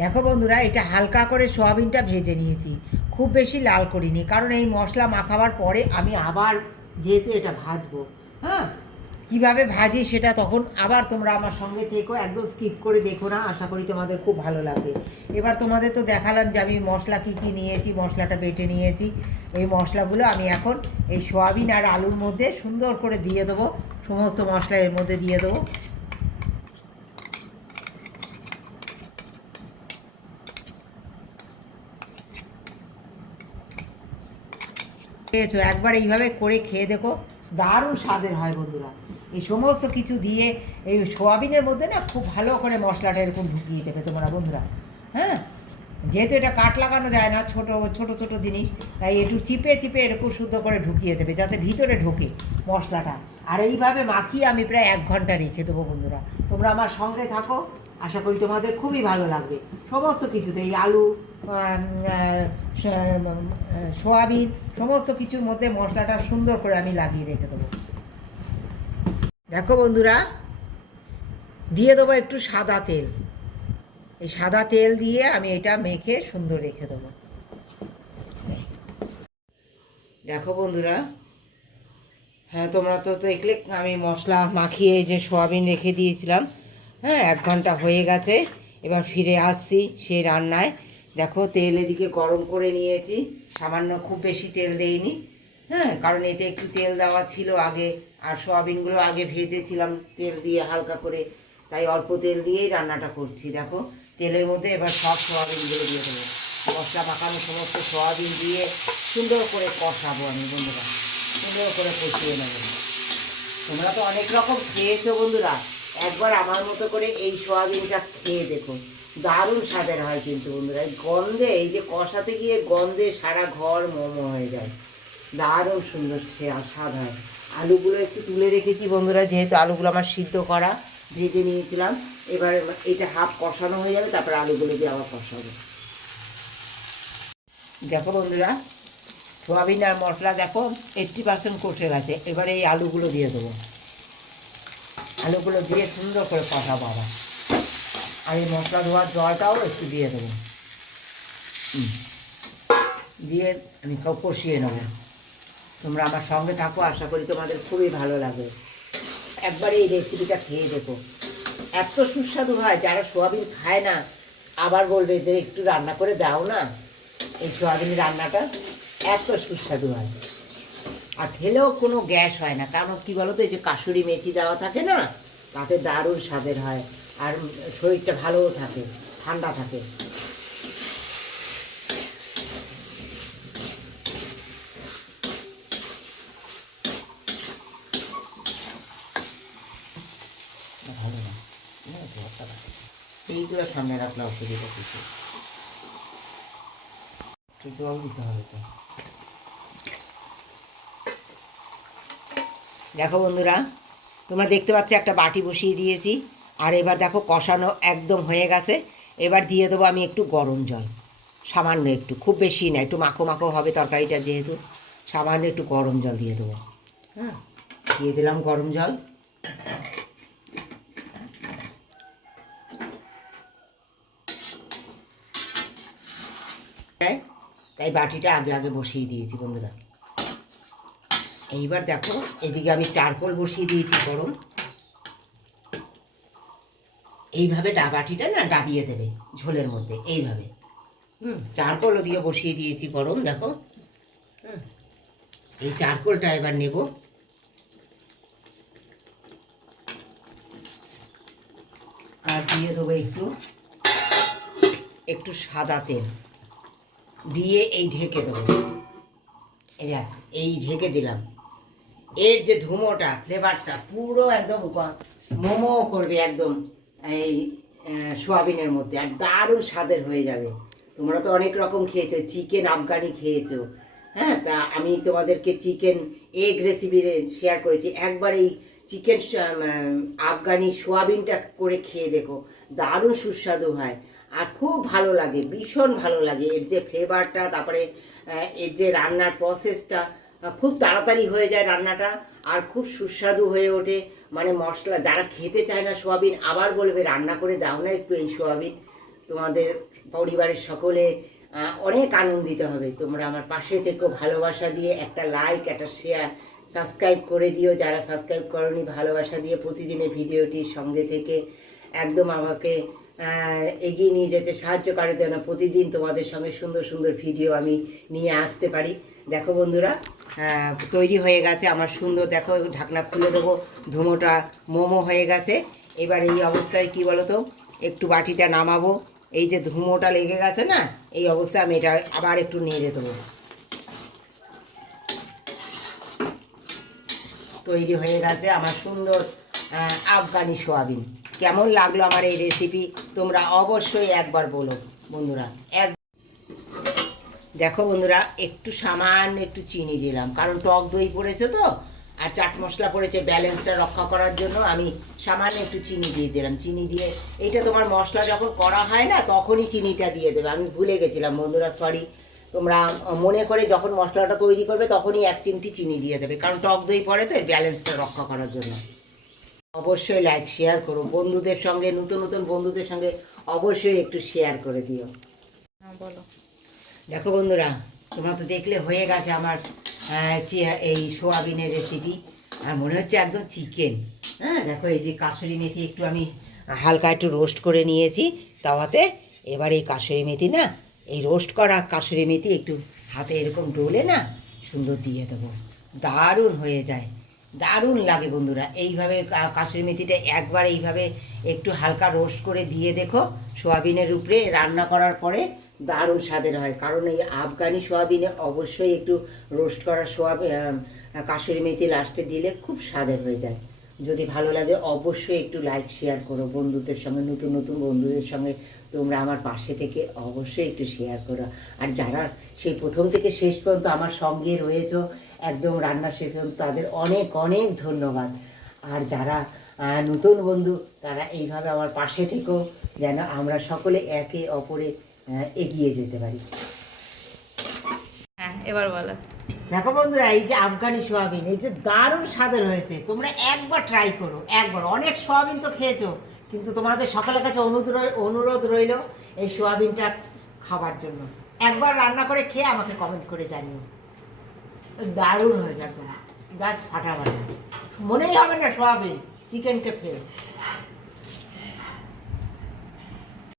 দেখো বন্ধুরা, এটা হালকা করে সোয়াবিনটা ভেজে নিয়েছি, খুব বেশি লাল করিনি, কারণ এই মশলা মাখাবার পরে আমি আবার যেহেতু এটা ভাজবো, হ্যাঁ, কীভাবে ভাজি সেটা তখন আবার তোমরা আমার সঙ্গে থেকো, একদম স্কিপ করে দেখো না, আশা করি তোমাদের খুব ভালো লাগবে। এবার তোমাদের তো দেখালাম যে আমি মশলা কী কী নিয়েছি, মশলাটা বেটে নিয়েছি। এই মশলাগুলো আমি এখন এই সোয়াবিন আর আলুর মধ্যে সুন্দর করে দিয়ে দেবো, সমস্ত মশলা এর মধ্যে দিয়ে দেবো। খেয়েছো একবার এইভাবে করে খেয়ে দেখো, দারুণ স্বাদের হয় বন্ধুরা। এই সমস্ত কিছু দিয়ে এই সোয়াবিনের মধ্যে না খুব ভালো করে মশলাটা এরকম ঢুকিয়ে দেবে তোমরা বন্ধুরা। হ্যাঁ, যেহেতু এটা কাট লাগানো যায় না, ছোট ছোট ছোট জিনিস, তাই একটু চিপে চিপে এরকম শুদ্ধ করে ঢুকিয়ে দেবে যাতে ভিতরে ঢোকে মশলাটা। আর এইভাবে মাখিয়ে আমি প্রায় 1 ঘন্টা রেখে দেবো বন্ধুরা। তোমরা আমার সঙ্গে থাকো, আশা করি তোমাদের খুবই ভালো লাগবে। সমস্ত কিছুতে এই আলু, সোয়াবিন, সমস্ত কিছুর মধ্যে মশলাটা সুন্দর করে আমি লাগিয়ে রেখে দেবো। দেখো বন্ধুরা, দিয়ে দেবো একটু সাদা তেল। এই সাদা তেল দিয়ে আমি এটা মেখে সুন্দর রেখে দেবো। দেখো বন্ধুরা, হ্যাঁ তোমরা তো দেখলে আমি মশলা মাখিয়ে যে সোয়াবিন রেখে দিয়েছিলাম, হ্যাঁ 1 ঘন্টা হয়ে গেছে। এবার ফিরে আসছি সেই রান্নায়। দেখো তেল এদিকে গরম করে নিয়েছি, সামান্য, খুব বেশি তেল দেইনি, হ্যাঁ, কারণ এতে একটু তেল দেওয়া ছিল আগে, আর সোয়াবিনগুলো আগে ভেজেছিলাম তেল দিয়ে হালকা করে, তাই অল্প তেল দিয়েই রান্নাটা করছি। দেখো তেলের মধ্যে এবার সব সোয়াবিনগুলো দিয়ে দেবো, মশলা মাখানো সমস্ত সোয়াবিন দিয়ে সুন্দর করে কষাবো আমি বন্ধুরা, সুন্দর করে কষিয়ে নেব। তোমরা তো অনেক রকম খেয়েছো বন্ধুরা, একবার আমার মতো করে এই সোয়াবিনটা খেয়ে দেখো, দারুণ স্বাদের হয় কিন্তু বন্ধুরা। এই গন্ধে, এই যে কষাতে গিয়ে গন্ধে সারা ঘর মোমো হয়ে যায়, দারুণ সুন্দর স্বাদ হয়। আলুগুলো একটু তুলে রেখেছি বন্ধুরা, যেহেতু আলুগুলো আমার সিদ্ধ করা, ভেজে নিয়েছিলাম। এবার এটা হাফ কষানো হয়ে যাবে, তারপর আলুগুলো দিয়ে আবার কষাবো। দেখো বন্ধুরা, সোয়াবিন আর মশলা দেখো 80% কষে গেছে। এবারে এই আলুগুলো দিয়ে দেবো, আলুগুলো দিয়ে সুন্দর করে কষাবো আবার। আর এই মশলা ধোয়ার জলটাও একটু দিয়ে দেবো, দিয়ে আমি সব কষিয়ে নেবো। তোমরা আমার সঙ্গে থাকো, আশা করি তোমাদের খুবই ভালো লাগবে। একবার এই রেসিপিটা খেয়ে দেখো, এত সুস্বাদু হয়। যারা সোয়াবিন খায় না আবার বলবে যে একটু রান্না করে দাও না। এই সোয়াবিন রান্নাটা এত সুস্বাদু হয়, আর খেলেও কোনো গ্যাস হয় না, কারণ কী বলো তো, এই যে কাসুরি মেথি দেওয়া থাকে না, তাতে দারুণ স্বাদের হয়, আর শরীরটা ভালোও থাকে, ঠান্ডা থাকে। ভালো না, এইগুলো সামনে রাখলে অসুবিধা কিছু, একটু জল দিতে হবে তো। দেখো বন্ধুরা, তোমরা দেখতে পাচ্ছ একটা বাটি বসিয়ে দিয়েছি, আর এবার দেখো কষানো একদম হয়ে গেছে। এবার দিয়ে দেবো আমি একটু গরম জল, সামান্য একটু, খুব বেশি না, একটু মাখো মাখো হবে তরকারিটা যেহেতু, সামান্য একটু গরম জল দিয়ে দেবো। হ্যাঁ, দিয়ে দিলাম গরম জল। তাই বাটিটা আগে আগে বসিয়ে দিয়েছি বন্ধুরা। এইবার দেখো এদিকে আমি চারকোল বসিয়ে দিয়েছি গরম। এইভাবে বাটিটা না ডাবিয়ে দেবে ঝোলের মধ্যে, এইভাবে। চারকোল ওদিকে বসিয়ে দিয়েছি গরম, দেখো। এই চারকোলটা এবার নেব, আর দিয়ে দেবো একটু একটু সাদা তেল, দিয়ে এই ঢেকে দেবো। এই দেখ, এই ঢেকে দিলাম। এর যে ধুমোটা, ফ্লেভারটা পুরো একদম মোমো করবে একদম এই সোয়াবিনের মধ্যে, আর দারুণ স্বাদের হয়ে যাবে। তোমরা তো অনেক রকম খেয়েছো, চিকেন আফগানি খেয়েছো, হ্যাঁ, তা আমি তোমাদেরকে চিকেন এগ রেসিপি শেয়ার করেছি। একবার এই চিকেন আফগানি সোয়াবিনটা করে খেয়ে দেখো, দারুণ সুস্বাদু হয়, আর খুব ভালো লাগে, ভীষণ ভালো লাগে। এর যে ফ্লেভারটা, তারপরে এর যে রান্নার প্রসেসটা, খুব তাড়াতাড়ি হয়ে যায় রান্নাটা, আর খুব সুস্বাদু হয়ে ওঠে। মানে মশলা যারা খেতে চায় না সোয়াবিন, আবার বলবে রান্না করে দাও না একটু এই সোয়াবিন, তোমাদের পরিবারের সকলে অনেক আনন্দিত হবে। তোমরা আমার পাশে থেকো, ভালোবাসা দিয়ে একটা লাইক, একটা শেয়ার, সাবস্ক্রাইব করে দিও। যারা সাবস্ক্রাইব করনি, ভালোবাসা দিয়ে প্রতিদিনের ভিডিওটির সঙ্গে থেকে একদম আমাকে এগিয়ে নিয়ে যেতে সাহায্য করার জন্য প্রতিদিন তোমাদের সঙ্গে সুন্দর সুন্দর ভিডিও আমি নিয়ে আসতে পারি। দেখো বন্ধুরা, তৈরি হয়ে গেছে আমার সুন্দর, দেখো ঢাকনা খুলে দেবো, ধুমোটা মোমো হয়ে গেছে। এবার এই অবস্থায় কি বলো তো, একটু বাটিটা নামাবো, এই যে ধুমোটা লেগে গেছে না, এই অবস্থায় আমি এটা আবার একটু নেড়ে দেবো। তৈরি হয়ে গেছে আমার সুন্দর আফগানি সোয়াবিন। কেমন লাগলো আমার এই রেসিপি তোমরা অবশ্যই একবার বলো বন্ধুরা। দেখো বন্ধুরা, একটু সামান্য একটু চিনি দিলাম, কারণ টক দই পড়েছে তো, আর চাট মশলা পড়েছে, ব্যালেন্সটা রক্ষা করার জন্য আমি সামান্য একটু চিনি দিয়ে দিলাম। চিনি দিয়ে এইটা তোমার মশলা যখন করা হয় না তখনই চিনিটা দিয়ে দেবে। আমি ভুলে গেছিলাম বন্ধুরা, সরি। তোমরা মনে করে যখন মশলাটা তৈরি করবে তখনই 1 চিমটি চিনি দিয়ে দেবে, কারণ টক দই পড়ে তো, এর ব্যালেন্সটা রক্ষা করার জন্য। অবশ্যই লাইক শেয়ার করো বন্ধুদের সঙ্গে, নতুন নতুন বন্ধুদের সঙ্গে অবশ্যই একটু শেয়ার করে দিও। বলো। দেখো বন্ধুরা, তোমরা তো দেখলে হয়ে গেছে আমার এই সোয়াবিনের রেসিপি, আর মনে হচ্ছে একদম চিকেন। হ্যাঁ, দেখো এই যে কাসুরি মেথি একটু আমি হালকা একটু রোস্ট করে নিয়েছি তাওয়াতে। এবার এই কাসুরি মেথি না, এই রোস্ট করা কাসুরি মেথি একটু হাতে এরকম ডলে না সুন্দর দিয়ে দেবো, দারুণ হয়ে যায়, দারুণ লাগে বন্ধুরা। এইভাবে কাসুরি মেথিটা একবার এইভাবে একটু হালকা রোস্ট করে দিয়ে দেখো সোয়াবিনের উপরে, রান্না করার পরে দারুণ স্বাদের হয়। কারণ এই আফগানি সোয়াবিনে অবশ্যই একটু রোস্ট করা কাসুরি মেথি লাস্টে দিলে খুব স্বাদের হয়ে যায়। যদি ভালো লাগে অবশ্যই একটু লাইক শেয়ার করো বন্ধুদের সঙ্গে, নতুন নতুন বন্ধুদের সঙ্গে তোমরা আমার পাশে থেকে অবশ্যই একটু শেয়ার করো। আর যারা সেই প্রথম থেকে শেষ পর্যন্ত আমার সঙ্গে রয়েছো, একদম রান্না শেষ পর্যন্ত, তাদের অনেক অনেক ধন্যবাদ। আর যারা নতুন বন্ধু, তারা এইভাবে আমার পাশে থেকেও, যেন আমরা সকলে একে অপরে এগিয়ে যেতে পারি। হ্যাঁ, এবার বলো। দেখো বন্ধুরা, এই যে আফগানি সোয়াবিন, এই যে দারুণ স্বাদের হয়েছে, তোমরা একবার ট্রাই করো, একবার। অনেক সোয়াবিন তো খেয়েছো, কিন্তু তোমাদের সকলের কাছে অনুরোধ রইল এই সোয়াবিনটা খাবার জন্য। একবার রান্না করে খেয়ে আমাকে কমেন্ট করে জানিও, দারুণ হয়ে যাবে, গাছ ফাটাফাটা, মনেই হবে না সোয়াবিন চিকেনকে ফেলে।